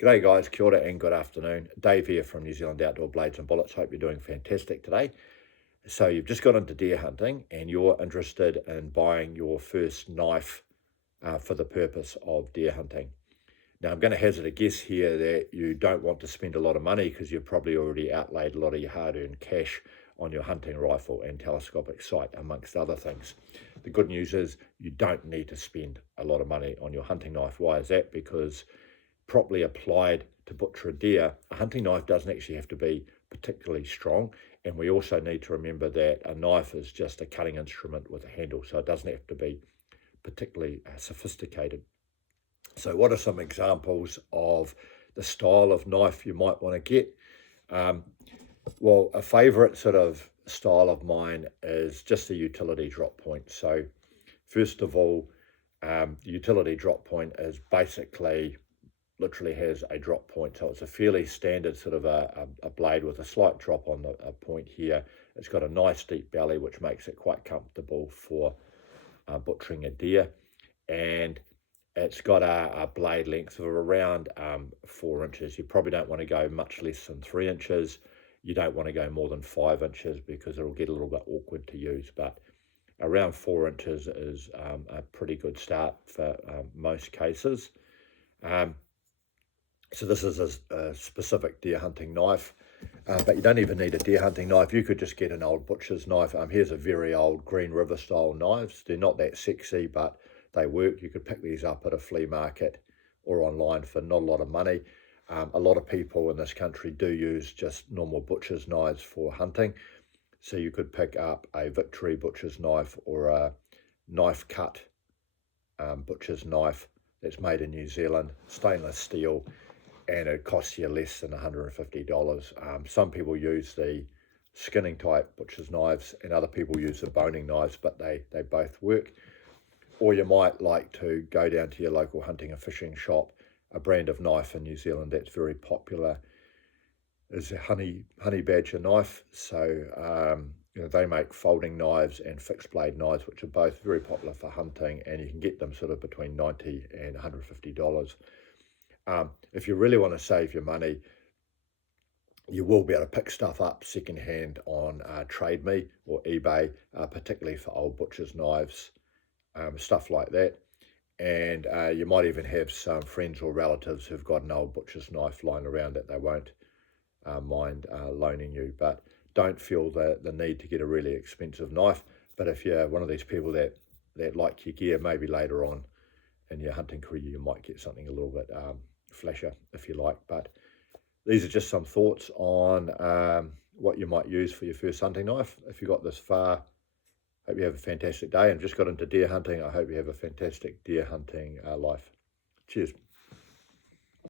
G'day guys, kia ora and good afternoon. Dave here from New Zealand Outdoor Blades and Bullets. Hope you're doing fantastic today. So you've just got into deer hunting and you're interested in buying your first knife for the purpose of deer hunting. Now I'm going to hazard a guess here that you don't want to spend a lot of money because you've probably already outlaid a lot of your hard-earned cash on your hunting rifle and telescopic sight, amongst other things. The good news is you don't need to spend a lot of money on your hunting knife. Why is that? Because properly applied to butcher a deer, a hunting knife doesn't actually have to be particularly strong. And we also need to remember that a knife is just a cutting instrument with a handle, so it doesn't have to be particularly sophisticated. So what are some examples of the style of knife you might want to get? Well, a favorite sort of style of mine is just the utility drop point. So first of all, the utility drop point is basically literally has a drop point. So it's a fairly standard sort of a blade with a slight drop on the point here. It's got a nice deep belly, which makes it quite comfortable for butchering a deer. And it's got a blade length of around 4 inches. You probably don't want to go much less than 3 inches. You don't want to go more than 5 inches because it'll get a little bit awkward to use. But around 4 inches is a pretty good start for most cases. So this is a specific deer hunting knife, but you don't even need a deer hunting knife. You could just get an old butcher's knife. Here's a very old Green River style knives. They're not that sexy, but they work. You could pick these up at a flea market or online for not a lot of money. A lot of people in this country do use just normal butcher's knives for hunting. So you could pick up a Victory butcher's knife or a Knife Cut butcher's knife that's made in New Zealand, stainless steel, and it costs you less than $150. Some people use the skinning type butcher's knives and other people use the boning knives, but they both work. Or you might like to go down to your local hunting and fishing shop. A brand of knife in New Zealand that's very popular is a honey badger knife. So they make folding knives and fixed blade knives, which are both very popular for hunting, and you can get them sort of between $90 and $150. If you really want to save your money, you will be able to pick stuff up secondhand on Trade Me or eBay, particularly for old butcher's knives, stuff like that. And you might even have some friends or relatives who've got an old butcher's knife lying around that they won't mind loaning you. But don't feel the need to get a really expensive knife. But if you're one of these people that like your gear, maybe later on in your hunting career, you might get something a little bit flasher if you like. But these are just some thoughts on what you might use for your first hunting knife. If you got this far, hope you have a fantastic day, and just got into deer hunting. I hope you have a fantastic deer hunting life. Cheers.